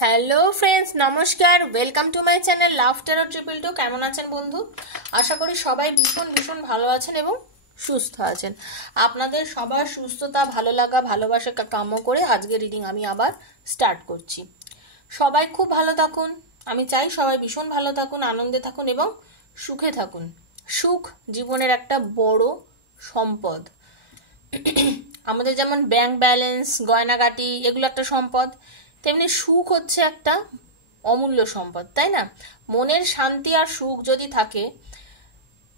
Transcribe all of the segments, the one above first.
Hello friends, নমস্কার। Welcome to my channel laughter triple two. কেমন আছেন বন্ধু? আশা করি সবাই ভীষণ ভীষণ ভালো আছেন এবং সুস্থ আছেন। আপনাদের সবার সুস্থতা, ভালো লাগা, ভালোবাসা কাম্য করে আজকে রিডিং আমি আবার স্টার্ট করছি। সবাই খুব ভালো থাকুন। আমি চাই সবাই ভীষণ ভালো থাকুন, আনন্দে থাকুন এবং সুখে থাকুন। সুখ জীবনের একটা বড় সম্পদ। আমাদের যেমন ব্যাংক ব্যালেন্স, গয়নাগাটি এগুলো একটা সম্পদ, তেমনি সুখ হচ্ছে একটা অমূল্য সম্পদ, তাই না? মনের শান্তি আর সুখ যদি থাকে,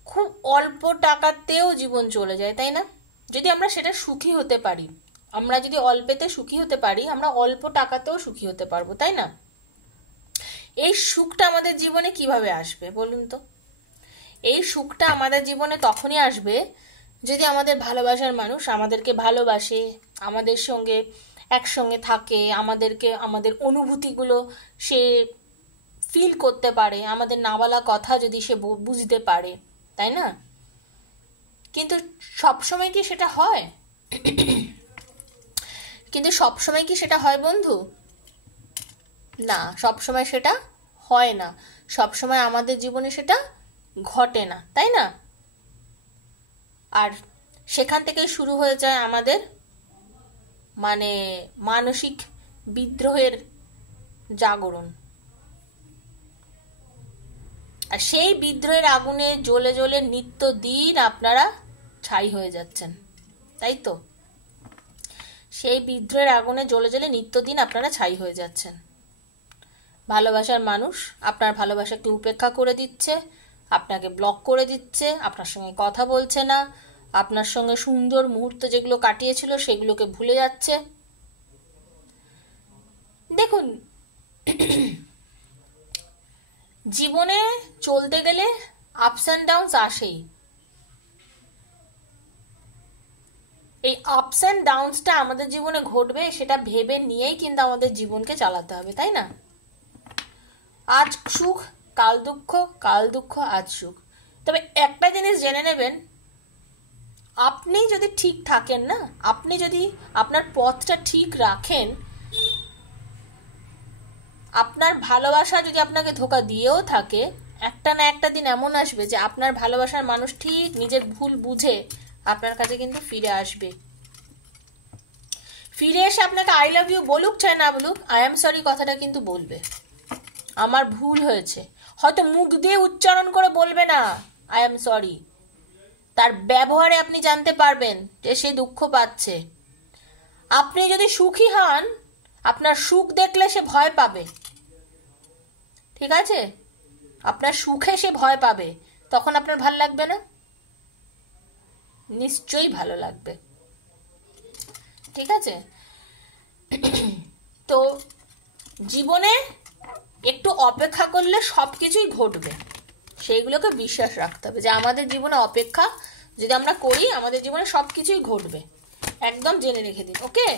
খুব অল্প টাকাতেও জীবন চলে যায়, তাই না? যদি আমরা সেটা সুখী হতে পারি, আমরা যদি অল্পেতে সুখী হতে পারি, আমরা অল্প টাকাতেও সুখী হতে পারবো, তাই না? এই সুখটা আমাদের জীবনে কিভাবে আসবে বলুন তো? এই সুখটা আমাদের জীবনে তখনই আসবে যদি আমাদের ভালোবাসার মানুষ আমাদেরকে ভালোবাসে, আমাদের সঙ্গে একসঙ্গে থাকে, আমাদেরকে আমাদের অনুভূতিগুলো সে ফিল করতে পারে, আমাদের না বলা কথা যদি সে বুঝতে পারে, তাই না? কিন্তু সবসময় কি সেটা হয়? কিন্তু সবসময় কি সেটা হয় বন্ধু? না, সবসময় সেটা হয় না। সবসময় আমাদের জীবনে সেটা ঘটে না, তাই না? আর সেখান থেকেই শুরু হয়ে যায় আমাদের মানসিক বিদ্রোহের জাগরণ। আর সেই বিদ্রোহের আগুনে জ্বলে জ্বলে নিত্যদিন আপনারা ছাই হয়ে যাচ্ছেন, তাই তো? সেই বিদ্রোহের আগুনে জ্বলে জ্বলে নিত্যদিন আপনারা ছাই হয়ে যাচ্ছেন। ভালোবাসার মানুষ আপনার ভালোবাসাকে উপেক্ষা করে দিচ্ছে, আপনাকে ব্লক করে দিচ্ছে, আপনার সঙ্গে কথা বলছে না, আপনার সঙ্গে সুন্দর মুহূর্ত যেগুলো কাটিয়েছিল সেগুলোকে ভুলে যাচ্ছে। দেখুন, জীবনে চলতে গেলে আপস অ্যান্ড ডাউনস আসেই। এই আপস অ্যান্ড ডাউনসটা আমাদের জীবনে ঘটবে সেটা ভেবে নিয়েই কিন্তু আমাদের জীবনকে চালাতে হবে, তাই না? আজ সুখ কাল দুঃখ, কাল দুঃখ আজ সুখ। তবে একটা জিনিস জেনে নেবেন, আপনি যদি ঠিক থাকেন না, আপনি যদি আপনার পথটা ঠিক রাখেন, আপনার ভালোবাসা যদি আপনাকে ধোঁকা দিয়েও থাকে, একটা না একটা দিন এমন আসবে যে আপনার ভালোবাসার মানুষ ঠিক নিজের ভুল বুঝে আপনার কাছে কিন্তু ফিরে আসবে। ফিরে এসে আপনাকে আই লাভ ইউ বলুক চাই না বলুক, আই এম সরি কথাটা কিন্তু বলবে, আমার ভুল হয়েছে। হয়তো মুখ দিয়ে উচ্চারণ করে বলবে না আই এম সরি, তার ব্যবহারে আপনি জানতে পারবেন যে সে দুঃখ পাচ্ছে। আপনি যদি সুখী হন, আপনার সুখ দেখলে সে ভয় পাবে, ঠিক আছে? আপনার সুখে সে ভয় পাবে, তখন আপনার ভালো লাগবে না? নিশ্চয়ই ভালো লাগবে, ঠিক আছে? তো জীবনে একটু অপেক্ষা করলে সব কিছুই ঘটবে, সেইগুলোকে বিশ্বাস রাখতে হবে যে আমাদের জীবনে অপেক্ষা যদি আমরা করি, আমাদের জীবনে সব কিছুই ঘটবে। একদম জেনে রেখে দিন, ওকে?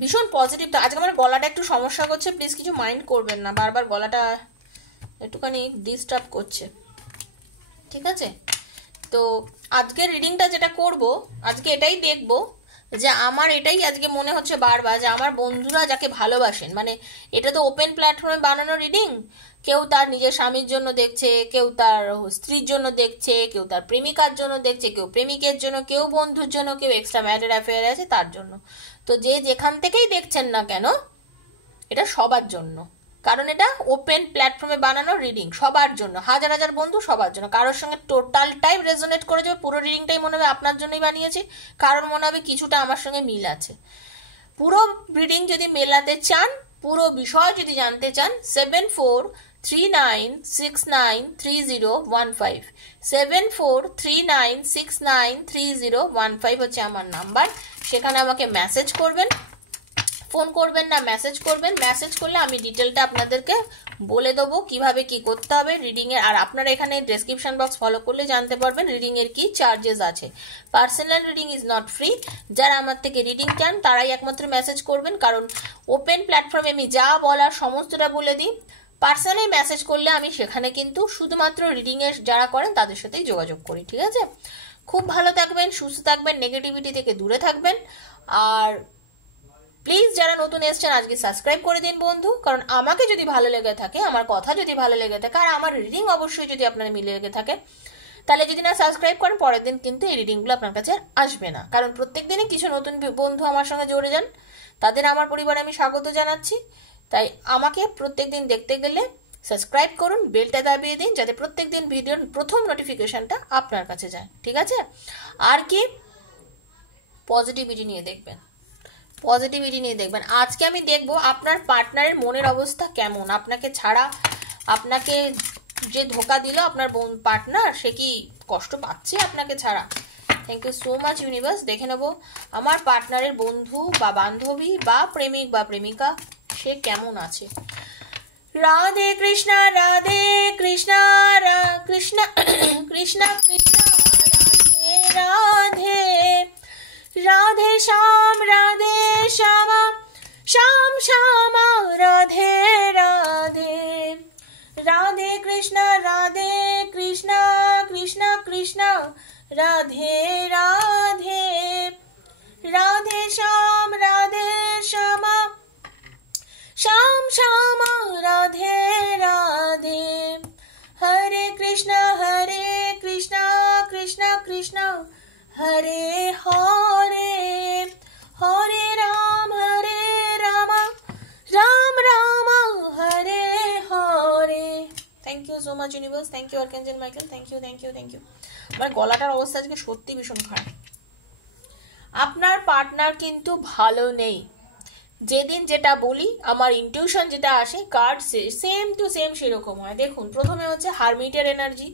ভীষণ পজিটিভ। তো আজকে আমার গলাটা একটু সমস্যা করছে, প্লিজ কিছু মাইন্ড করবেন না, বারবার গলাটা একটুখানি ডিস্টার্ব করছে, ঠিক আছে? তো আজকের রিডিংটা যেটা করব, আজকে এটাই দেখব যে আমার এটাই আজকে মনে হচ্ছে বারবার যে আমার বন্ধুরা যাকে ভালোবাসেন, এটা তো ওপেন প্ল্যাটফর্মে বানানো রিডিং, কেউ তার নিজের স্বামীর জন্য দেখছে, কেউ তার স্ত্রীর জন্য দেখছে, কেউ তার প্রেমিকার জন্য দেখছে, কেউ প্রেমিকের জন্য, কেউ বন্ধুর জন্য, কেউ এক্সট্রা ম্যারিড অ্যাফেয়ার আছে তার জন্য। তো যে যেখান থেকেই দেখছেন না কেন, এটা সবার জন্য, কারণ এটা ওপেন প্ল্যাটফর্মে বানানো রিডিং, সবার জন্য, হাজার হাজার বন্ধু সবার জন্য। কারোর সঙ্গে টোটালটাই রেজোনেট করে যাবে, পুরো রিডিংটাই মনে হবে আপনার জন্যই বানিয়েছি, কারোর মনে হবে কিছুটা আমার সঙ্গে মিল আছে। পুরো রিডিং যদি মেলাতে চান, পুরো বিষয় যদি জানতে চান, 7439693015, 7439693015 হচ্ছে আমার নাম্বার। সেখানে আমাকে মেসেজ করবেন, ফোন করবেন না, মেসেজ করবেন। মেসেজ করলে আমি ডিটেলটা আপনাদেরকে বলে দেবো কিভাবে কি করতে হবে রিডিং এর। আর আপনারা এখানে ডেসক্রিপশন বক্স ফলো করলে জানতে পারবেন রিডিং এর কি চার্জেস আছে। Personal reading is not free. যারা আমার থেকে রিডিং চান তারাই একমাত্র মেসেজ করবেন, কারণ ওপেন প্ল্যাটফর্মে আমি যা বলার সমস্তটা বলে দিই। পার্সোনালি মেসেজ করলে আমি সেখানে কিন্তু শুধুমাত্র রিডিং এর যারা করেন তাদের সাথেই যোগাযোগ করি, ঠিক আছে? খুব ভালো থাকবেন, সুস্থ থাকবেন, নেগেটিভিটি থেকে দূরে থাকবেন। আর প্লিজ যারা নতুন এসছেন আজকে সাবস্ক্রাইব করে দিন বন্ধু, কারণ আমাকে যদি ভালো লেগে থাকে, আমার কথা যদি ভালো লেগে থাকে, আর আমার রিডিং অবশ্যই যদি আপনার মিলে লেগে থাকে, তাহলে যদি না সাবস্ক্রাইব করেন পরের দিন কিন্তু এই রিডিংগুলো আপনার কাছে আসবে না। কারণ প্রত্যেক দিনই কিছু নতুন বন্ধু আমার সঙ্গে জড়ে যান, তাদের আমার পরিবারে আমি স্বাগত জানাচ্ছি। তাই আমাকে প্রত্যেক দিন দেখতে গেলে সাবস্ক্রাইব করুন, বেলটা দাবিয়ে দিন, যাতে প্রত্যেক দিন ভিডিওর প্রথম নোটিফিকেশনটা আপনার কাছে যায়। ঠিক আছে? আর কি পজিটিভিটি নিয়ে দেখবেন, পজিটিভিটি নিয়ে দেখবেন। আজকে আমি দেখব আপনার পার্টনারের মনের অবস্থা কেমন। আপনাকে ছাড়া, আপনাকে যে ধোকা দিল আপনার পার্টনার, সে কি কষ্ট পাচ্ছে আপনাকে ছাড়া? Thank you so much universe. দেখে নেব আমার পার্টনারের বন্ধু বা বান্ধবী বা প্রেমিক বা প্রেমিকা সে কেমন আছে। Radhe Krishna Radhe Krishna Krishna Krishna Krishna Radhe Radhe, Radhe Shyam Shyam Shyama Radhe Radhe, Radhe Krishna Krishna Krishna Radhe Radhe, Radhe Shyam Shyam Shyama Radhe Radhe, Hare Krishna Krishna Krishna Hare Hare, Hare Ram Ram Ram Hare Hare. Thank you so much universe, thank you archangel Michael, thank you thank you thank you. আমার গলাটার অবস্থা আজকে সত্যি ভীষণ খারাপ। আপনার পার্টনার কিন্তু ভালো নেই। যেদিন যেটা বলি, আমার ইনটিউশন যেটা আসে, কার্ড সেম টু সেম সেরকম হয়। দেখুন, প্রথমে হচ্ছে হারমিটের এনার্জি,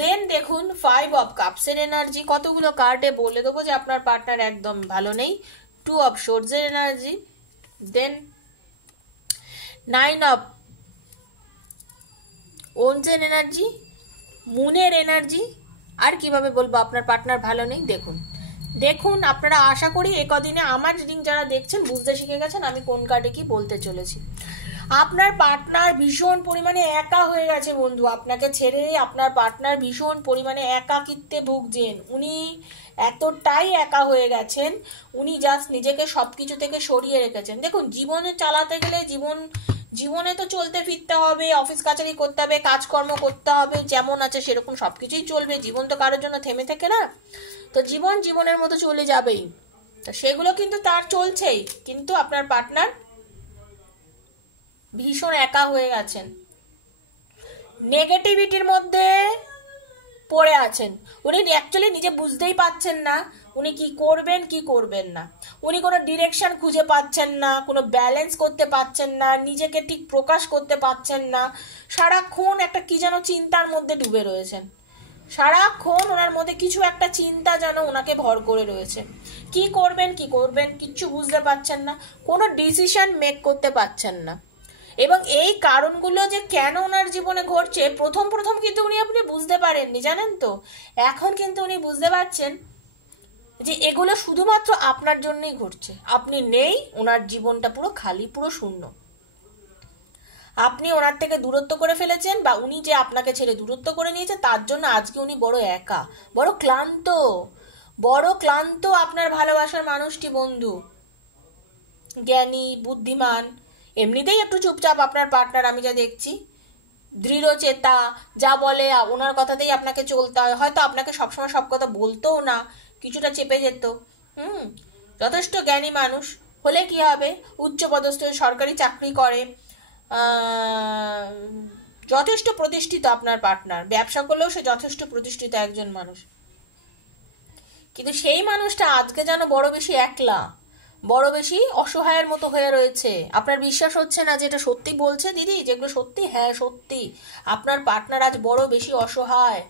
দেন দেখুন 5 অফ কাপসের এনার্জি। কতগুলো কার্ডে বলে দেবো যে আপনার পার্টনার একদম ভালো নেই। 2 অফ শোর্টসের এনার্জি, দেন 9 অফ ওনসের এনার্জি, মুনের এনার্জি। আর কিভাবে বলবো আপনার পার্টনার ভালো নেই? দেখুন দেখুন, আপনারা আশা করি একদিনে আমার রিডিং যারা দেখছেন বুঝতে শিখে গেছেন আমি কোন কার্ডে কি বলতে চলেছি। আপনার পার্টনার ভীষণ পরিমাণে একা হয়ে গেছে বন্ধু, আপনাকে ছেড়ে আপনার পার্টনার ভীষণ পরিমাণে একাকিত্বে ভুগছেন। উনি এতটাই একা হয়ে গেছেন, উনি জাস্ট নিজেকে সবকিছু থেকে সরিয়ে রেখেছেন। দেখুন, জীবনে চালাতে গেলে জীবনে তো চলতে ফিরতে হবে, অফিস কাচারি করতে হবে, কাজকর্ম করতে হবে, যেমন আছে সেরকম সবকিছুই চলবে। জীবন তো কারোর জন্য থেমে থাকে না, তো জীবনের মতো চলে যাবেই, তো সেগুলো কিন্তু তার চলছেই। কিন্তু আপনার পার্টনার ভীষণ একা হয়ে গেছেন, নেগেটিভিটির মধ্যে পড়ে আছেন। উনি অ্যাকচুয়ালি নিজে বুঝতেই পাচ্ছেন না উনি কি করবেন কি করবেন না। উনি কোনো ডিরেকশন খুঁজে পাচ্ছেন না, কোনো ব্যালেন্স করতে পাচ্ছেন না, নিজেকে ঠিক প্রকাশ করতে পাচ্ছেন না। সারাক্ষণ একটা কি যেন চিন্তার মধ্যে ডুবে রয়েছেন। সারাক্ষণ ওনার মধ্যে কিছু একটা চিন্তা যেন ওনাকে ভর করে রয়েছে। কি করবেন কিচ্ছু বুঝতে পারছেন না, কোনো ডিসিশন মেক করতে পারছেন না। এবং এই কারণগুলো যে কেন ওনার জীবনে ঘটছে, প্রথম কিন্তু আপনি বুঝতে পারেননি, জানেন তো। এখন কিন্তু উনি বুঝতে পারছেন যে এগুলো শুধুমাত্র আপনার জন্যই ঘটছে। আপনি নেই, ওনার জীবনটা পুরো খালি, পুরো শূন্য। আপনি ওনার থেকে দূরত্ব করে ফেলেছেন, বা উনি যে আপনাকে ছেড়ে দূরত্ব করে নিয়েছে, তার জন্য আজকে উনি বড় একা, বড় ক্লান্ত আপনার ভালোবাসার মানুষটি বন্ধু। জ্ঞানী, বুদ্ধিমান, এমনিতেই একটু চুপচাপ আপনার পার্টনার, আমি যা দেখছি দৃঢ়চেতা, যা বলে ওনার কথাতেই আপনাকে চলতে হয়। হয়তো আপনাকে সবসময় সব কথা বলতেও না, কিছুটা চেপে যেত। যথেষ্ট জ্ঞানী মানুষ হলে কি হবে, উচ্চপদস্থ সরকারি চাকরি করে, যথেষ্ট প্রতিষ্ঠিত আপনার পার্টনার, ব্যবসা করলেও সে যথেষ্ট প্রতিষ্ঠিত একজন মানুষ। কিন্তু সেই মানুষটা আজকে যেন বড় বেশি একলা, বড় বেশি অসহায়ের মতো হয়ে রয়েছে। আপনার বিশ্বাস হচ্ছে না যে এটা সত্যি বলছে দিদি, যেগুলো সত্যি? হ্যাঁ সত্যি, আপনার পার্টনার আজ বড় বেশি অসহায়,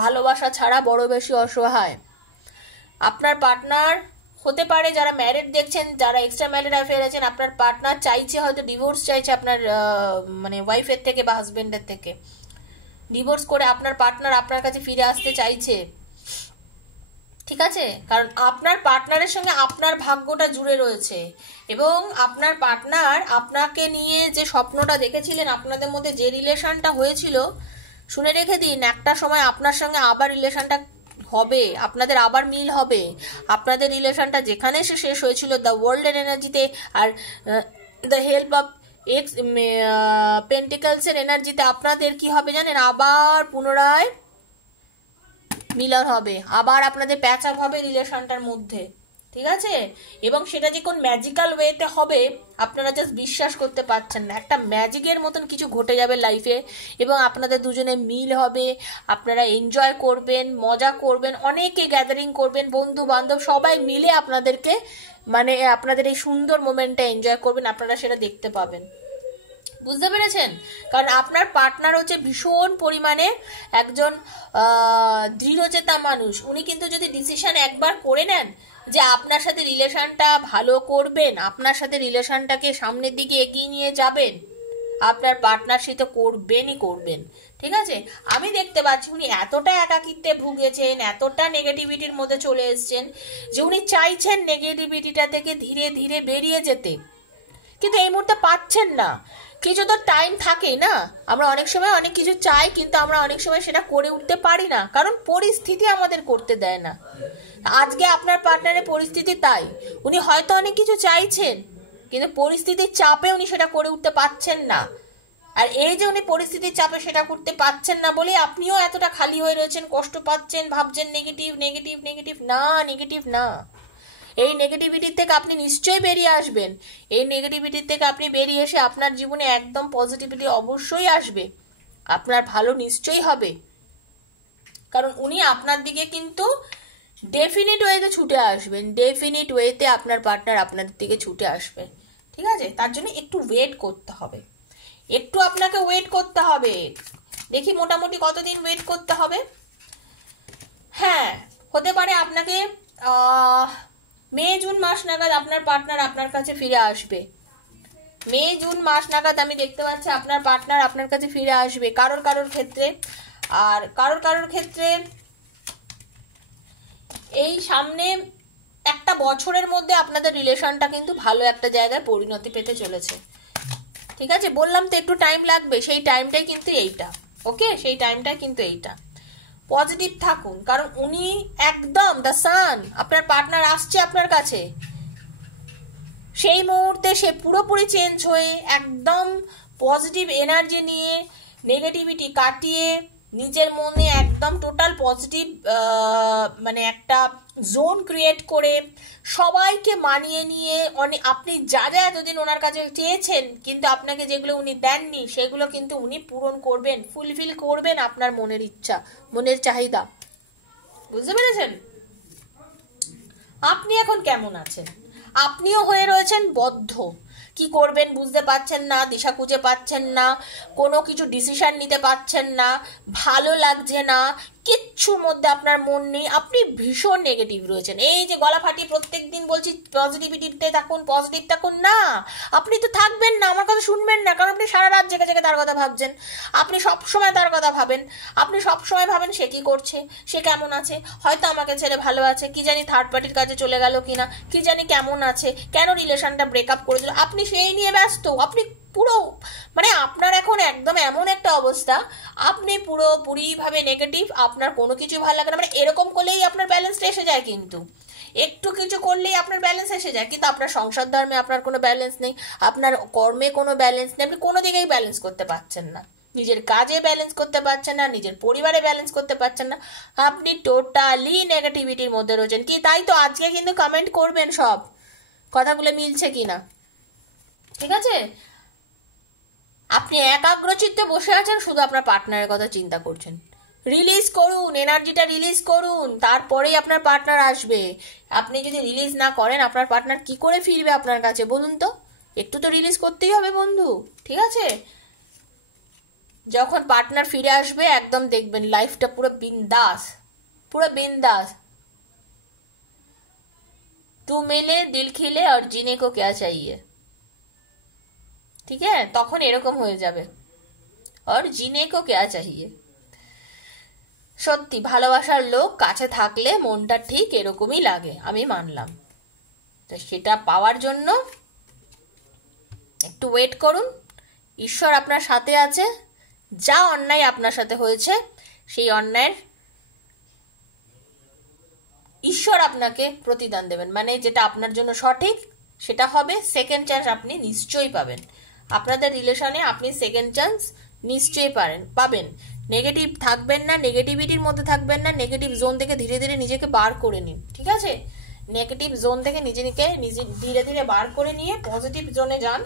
ভালোবাসা ছাড়া বড় বেশি অসহায়। আপনার পার্টনার হতে পারে, যারা ম্যারিড দেখছেন, যারা এক্সট্রা ম্যারিড অ্যাফেয়ার আছেন, আপনার পার্টনার চাইছে, হয়তো ডিভোর্স চাইছে আপনার মানে ওয়াইফের থেকে বা হাজবেন্ডের থেকে। ডিভোর্স করে আপনার পার্টনার আপনার কাছে ফিরে আসতে চাইছে, ঠিক আছে? কারণ আপনার পার্টনারের সঙ্গে আপনার ভাগ্যটা জুড়ে রয়েছে, এবং আপনার পার্টনার আপনাকে নিয়ে যে স্বপ্নটা দেখেছিলেন, আপনাদের মধ্যে যে রিলেশনটা হয়েছিল, শুনে রেখে দিন, একটা সময় আপনার সঙ্গে আবার রিলেশনটা হবে, আপনাদের আবার মিল হবে। আপনাদের রিলেশনটা যেখানে এসে শেষ হয়েছিল দ্য ওয়ার্ল্ডের এনার্জিতে আর দ্য হেল্প অফ এক্স পেন্টিকলসের এনার্জিতে, আপনাদের কি হবে জানেন, আবার পুনরায় মিলন হবে, আবার আপনাদের প্যাচ আপ হবে রিলেশনটার মধ্যে, ঠিক আছে? এবং সেটা যে কোন ম্যাজিক্যাল ওয়েতে হবে আপনারা জাস্ট বিশ্বাস করতে পারছেন না। একটা ম্যাজিকের মতন কিছু ঘটে যাবে লাইফে এবং আপনাদের দুজনে মিল হবে, আপনারা এনজয় করবেন, মজা করবেন, অনেকে গ্যাদারিং করবেন, বন্ধু বান্ধব সবাই মিলে আপনাদেরকে মানে আপনাদের এই সুন্দর মোমেন্টটা এনজয় করবেন, আপনারা সেটা দেখতে পাবেন। বুঝতে পেরেছেন? কারণ আপনার পার্টনার হচ্ছে ভীষণ পরিমাণে একজন দৃঢ়চেতা মানুষ। উনি কিন্তু যদি ডিসিশন একবার করে নেন যে আপনার সাথে রিলেশনটা ভালো করবেন, আপনার সাথে রিলেশনটাকে সামনের দিকে এগিয়ে নিয়ে যাবেন, আপনার পার্টনারশিপ করবেনই করবেন, ঠিক আছে? আমি দেখতে পাচ্ছি উনি এতটা একাকিত্বে ভুগেছেন, এতটা নেগেটিভিটির মধ্যে চলে এসেছেন যে উনি চাইছেন নেগেটিভিটিটা থেকে ধীরে ধীরে বেরিয়ে যেতে, কিন্তু এই মুহূর্তে পাচ্ছেন না। কিছু তো টাইম থাকেই না, আমরা অনেক সময় অনেক কিছু চাই কিন্তু আমরা অনেক সময় সেটা করে উঠতে পারি না, কারণ পরিস্থিতি আমাদের করতে দেয় না। আজকে আপনার পার্টনারের পরিস্থিতি তাই, উনি হয়তো অনেক কিছু চাইছেন কিন্তু পরিস্থিতির চাপে উনি সেটা করে উঠতে পারছেন না। আর এই যে উনি পরিস্থিতির চাপে সেটা করতে পারছেন না বলে আপনিও এতটা খালি হয়ে রয়েছেন, কষ্ট পাচ্ছেন, ভাবছেন নেগেটিভ নেগেটিভ নেগেটিভ। না, নেগেটিভ না। এই নেগেটিভিটির থেকে আপনি নিশ্চয়ই বেরিয়ে আসবেন। এই নেগেটিভিটির থেকে আপনি বেরিয়ে এসে আপনার জীবনে একদম পজিটিভিটি অবশ্যই আসবে, আপনার ভালো নিশ্চয়ই হবে। কারণ উনি আপনার দিকে কিন্তু ডেফিনিট ওয়েতে ছুটে আসবেন, ডেফিনিট ওয়েতে আপনার পার্টনার আপনার দিকে ছুটে আসবে, ঠিক আছে? তার জন্য একটু ওয়েট করতে হবে, একটু আপনাকে ওয়েট করতে হবে। দেখি মোটামুটি কতদিন ওয়েট করতে হবে। হ্যাঁ, হতে পারে আপনাকে মে জুন মাস নাগাদ আপনার পার্টনার আপনার কাছে ফিরে আসবে। মে জুন মাস নাগাদ আমি দেখতে পাচ্ছি আপনার পার্টনার আপনার কাছে ফিরে আসবে কারোর ক্ষেত্রে। আর কারোর ক্ষেত্রে এই সামনে একটা বছরের মধ্যে আপনাদের রিলেশনটা কিন্তু ভালো একটা জায়গায় পরিণতি পেতে চলেছে, ঠিক আছে? বললাম তো একটু টাইম লাগবে, সেই টাইমটাই কিন্তু এইটা, ওকে? সেই টাইমটাই কিন্তু এইটা। পজিটিভ থাকুন, কারণ উনি একদম দ্য সান, আপনার পার্টনার আসছে আপনার কাছে, সেই মুহূর্তে সে পুরোপুরি চেঞ্জ হয়ে একদম পজিটিভ এনার্জি নিয়ে নেগেটিভিটি কাটিয়ে নিজের মনে একদম টোটাল পজিটিভ মানে একটা জোন ক্রিয়েট করে সবাইকে মানিয়ে নিয়ে আপনি যা যা এতদিন ওনার কাছে চেয়েছেন কিন্তু আপনাকে যেগুলো উনি দেননি সেগুলো কিন্তু উনি পূরণ করবেন, ফুলফিল করবেন আপনার মনের ইচ্ছা, মনের চাহিদা। বুঝতে পেরেছেন? আপনি এখন কেমন আছেন? আপনিও হয়ে রয়েছেন বদ্ধ, কি করবেন বুঝতে পারছেন না, দিশা খুঁজে পাচ্ছেন না, কোনো কিছু ডিসিশন নিতে পারছেন না, ভালো লাগছে না, কিচ্ছুর মধ্যে আপনার মন নেই, আপনি ভীষণ নেগেটিভ রয়েছেন। এই যে গলা ফাটিয়ে প্রত্যেক দিন বলছি পজিটিভিটিতে থাকুন, পজিটিভ থাকুন, না আপনি তো থাকবেন না, আমার কথা শুনবেন না, কারণ আপনি সারা রাত জেগে জেগে তার কথা ভাবছেন, আপনি সবসময় তার কথা ভাবেন, আপনি সবসময় ভাবেন সে কি করছে, সে কেমন আছে, হয়তো আমাকে ছেড়ে ভালো আছে, কি জানি থার্ড পার্টির কাছে চলে গেল কিনা, কি জানি কেমন আছে, কেন রিলেশনটা ব্রেকআপ করে দিল, আপনি সেই নিয়ে ব্যস্ত। আপনি পুরো মানে আপনার এখন একদম এমন একটা অবস্থা, আপনি পুরোপুরিভাবে নেগেটিভ, আপনার কোনো কিছু ভালো লাগে না, মানে এরকম করলেই আপনার ব্যালেন্সটা এসে যায়, কিন্তু একটু কিছু করলেই আপনার ব্যালেন্স এসে যায়, কিন্তু আপনার সংসার ধর্মে আপনার কোনো ব্যালেন্স নেই, আপনার কর্মে কোনো ব্যালেন্স নেই, আপনি কোনো দিকেই ব্যালেন্স করতে পারছেন না, নিজের কাজে ব্যালেন্স করতে পারছেন না, নিজের পরিবারে ব্যালেন্স করতে পারছেন না, আপনি টোটালি নেগেটিভিটির মধ্যে রয়েছেন। কি তাই তো আজকে কিন্তু কমেন্ট করবেন সব কথাগুলো মিলছে কিনা, ঠিক আছে? আপনি একাগ্রচিত্তে বসে আছেন, শুধু আপনার পার্টনারের কথা চিন্তা করছেন। রিলিজ করুন, এনার্জিটা রিলিজ করুন, তারপরেই আপনার পার্টনার আসবে। আপনি যদি রিলিজ না করেন আপনার পার্টনার কি করে ফিরবে আপনার কাছে বলুন তো? একটু তো রিলিজ করতেই হবে বন্ধু, ঠিক আছে? যখন পার্টনার ফিরে আসবে একদম দেখবেন লাইফটা পুরো বিন্দাস, পুরো বিন্দাস। तू मिले दिल खिले और जीने को क्या चाहिए, ঠিক আছে? তখন এরকম হয়ে যাবে, আর জিনে কো क्या चाहिए। সত্যি ভালোবাসার লোক কাছে থাকলে মনটা ঠিক এরকমই লাগে, আমি মানলাম। তো সেটা পাওয়ার জন্য একটু ওয়েট করুন, ঈশ্বর আপনার সাথে আছে। যা অন্যায় আপনার সাথে হয়েছে সেই অন্যায়ের ঈশ্বর আপনাকে প্রতিদান দেবেন, মানে যেটা আপনার জন্য সঠিক সেটা হবে। সেকেন্ড চান্স আপনি নিশ্চয়ই পাবেন। আপনাদের রিলেশনে আপনি সেকেন্ড চান্স নিশ্চয়ই পাবেন। নেগেটিভ থাকবেন না, নেগেটিভিটির মধ্যে থাকবেন না, নেগেটিভ জোন থেকে ধীরে ধীরে নিজেকে বার করে নিন, ঠিক আছে? নেগেটিভ জোন থেকে নিজে ধীরে ধীরে বার করে নিয়ে পজিটিভ জোনে যান,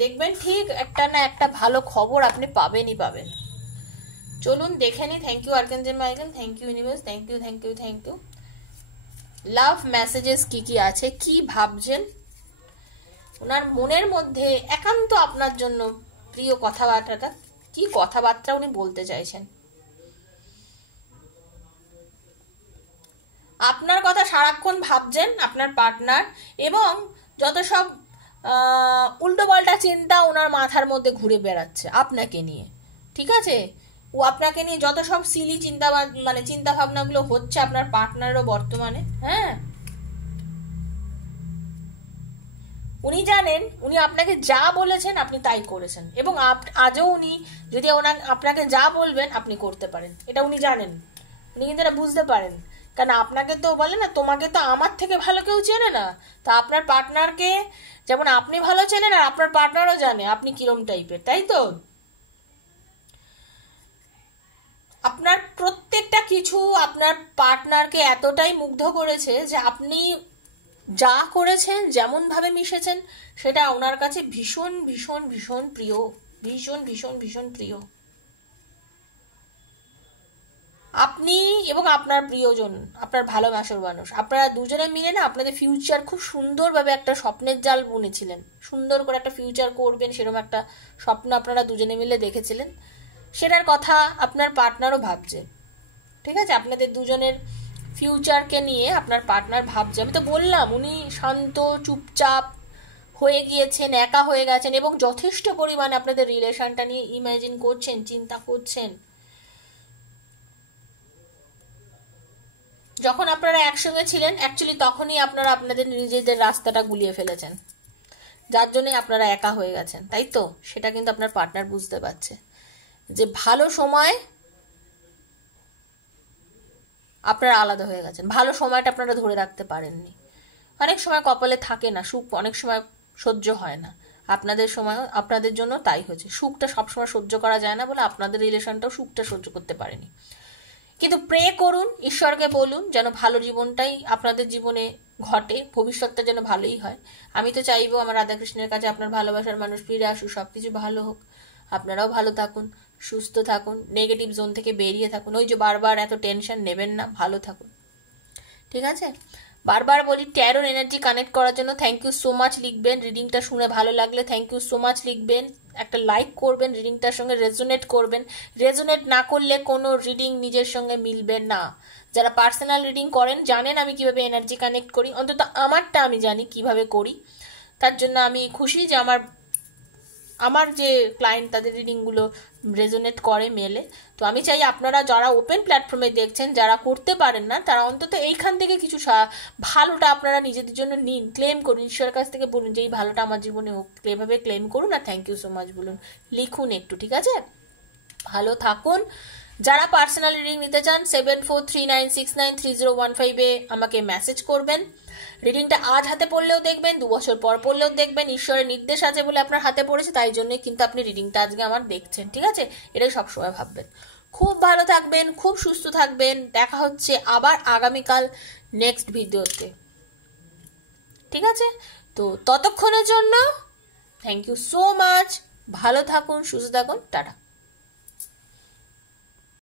দেখবেন ঠিক একটা না একটা ভালো খবর আপনি পাবেনই পাবেন। চলুন দেখে নিই। Thank you archangel Michael, thank you universe, thank you thank you thank you. Love messages কি কি আছে, কি ভাবছেন ওনার মনের মধ্যে, একান্ত আপনার জন্য প্রিয় কথাবার্তাটা কি, কথাবার্তা উনি বলতে চাইছেন, আপনার কথা সারাক্ষণ ভাবছেন আপনার পার্টনার, এবং যত সব উল্টোপাল্টা চিন্তা ওনার মাথার মধ্যে ঘুরে বেড়াচ্ছে আপনাকে নিয়ে, ঠিক আছে? ও আপনাকে নিয়ে যত সব সিলি চিন্তা ভাবনাগুলো হচ্ছে আপনার পার্টনারও বর্তমানে, হ্যাঁ, উনি জানেন উনি আপনাকে যা বলেছেন আপনি তাই করেছেন, এবং আজও উনি যদি আপনাকে যা বলবেন আপনি করতে পারেন, এটা উনি জানেন। উনি কিন্তু এটা বুঝতে পারেন, কারণ আপনাকে তো বলে না, তোমাকে তো আমার থেকে ভালো কেউ চেনে না। তা আপনার পার্টনারকে যেমন আপনি ভালো চেনেন, আর আপনার পার্টনারও জানে আপনি কিরম টাইপের, তাই তো? আপনার প্রত্যেকটা কিছু আপনার পার্টনারকে এতটাই মুগ্ধ করেছে যে আপনি যা করেছেন, যেমন ভাবে মিশেছেন, সেটা ওনার কাছে ভীষণ ভীষণ ভীষণ প্রিয়, ভীষণ ভীষণ ভীষণ প্রিয়। আপনি এবং আপনার প্রিয়জন, আপনার ভালোবাসার মানুষ, আপনারা দুজনে মিলে না আপনাদের ফিউচার খুব সুন্দরভাবে একটা স্বপ্নের জাল বুনেছিলেন, সুন্দর করে একটা ফিউচার করবেন সেরকম একটা স্বপ্ন আপনারা দুজনে মিলে দেখেছিলেন। সেটার কথা আপনার পার্টনারও ভাবছে, ঠিক আছে? আপনাদের দুজনের ফিউচারকে নিয়ে আপনার পার্টনার ভাবছে। আমি তো বললাম উনি শান্ত চুপচাপ হয়ে গিয়েছেন, একা হয়ে গেছেন, এবং যথেষ্ট পরিমাণে আপনাদের রিলেশনটা নিয়ে ইমাজিন করছেন, চিন্তা করছেন। যখন আপনারা একসঙ্গে ছিলেন অ্যাকচুয়ালি তখনই আপনারা আপনাদের নিজেদের রাস্তাটা গুলিয়ে ফেলেছেন, যার জন্যই আপনারা একা হয়ে গেছেন, তাই তো? সেটা কিন্তু আপনার পার্টনার বুঝতে পারছে যে ভালো সময় আপনারা আলাদা হয়ে গেছেন, ভালো সময়টা আপনারা ধরে রাখতে পারেননি। অনেক সময় কপালে থাকে না সুখ, অনেক সময় সহ্য হয় না। আপনাদের সময় আপনাদের জন্য তাই হয়েছে, সুখটা সবসময় সহ্য করা যায় না বলে আপনাদের রিলেশনটাও সুখটা সহ্য করতে পারেনি। কিন্তু প্রে করুন, ঈশ্বরকে বলুন যেন ভালো জীবনটাই আপনাদের জীবনে ঘটে, ভবিষ্যৎটা যেন ভালোই হয়। আমি তো চাইবো আমার রাধাকৃষ্ণের কাছে আপনার ভালোবাসার মানুষ ফিরে আসুক, সবকিছু ভালো হোক, আপনারাও ভালো থাকুন, সুস্থ থাকুন, নেগেটিভ জোন থেকে বেরিয়ে থাকুন। ওই যে বারবার এত টেনশন নেবেন না, ভালো থাকুন, ঠিক আছে? বারবার বলি ট্যারোর এনার্জি কানেক্ট করার জন্য থ্যাংক ইউ সো মাচ লিখবেন। রিডিংটা শুনে ভালো লাগলে থ্যাংক ইউ সো মাচ লিখবেন, একটা লাইক করবেন, রিডিংটার সঙ্গে রেজোনেট করবেন। রেজোনেট না করলে কোনো রিডিং নিজের সঙ্গে মিলবে না। যারা পার্সোনাল রিডিং করেন জানেন আমি কিভাবে এনার্জি কানেক্ট করি, অন্তত আমারটা আমি জানি কিভাবে করি। তার জন্য আমি খুশি যে আমার যে ক্লায়েন্ট তাদের রিডিংগুলো রেজোনেট করে, মেলে। তো আমি চাই আপনারা যারা ওপেন প্ল্যাটফর্মে দেখছেন, যারা করতে পারেন না, তারা অন্তত এইখান থেকে কিছু ভালোটা আপনারা নিজেদের জন্য নিন, ক্লেম করুন, ঈশ্বরের কাছ থেকে বলুন যে এই ভালোটা আমার জীবনে হোক, এভাবে ক্লেম করুন আর থ্যাংক ইউ সো মাচ বলুন, লিখুন একটু, ঠিক আছে? ভালো থাকুন। যারা পার্সোনাল রিডিং নিতে চান 7439693015 আমাকে মেসেজ করবেন। রিডিংটা আজ হাতে পড়লেও দেখবেন, 2 বছর পর পড়লেও দেখবেন, ঈশ্বরের নির্দেশ আছে বলে আপনার হাতে পড়েছে, তাই জন্যই কিন্তু আপনি রিডিংটা আজকে আমার দেখছেন, ঠিক আছে? এটাই সবসময় ভাববেন। খুব ভালো থাকবেন, খুব সুস্থ থাকবেন। দেখা হচ্ছে আবার আগামীকাল নেক্সট ভিডিওতে, ঠিক আছে? তো ততক্ষণের জন্য থ্যাংক ইউ সো মাচ, ভালো থাকুন, সুস্থ থাকুন, টাটা।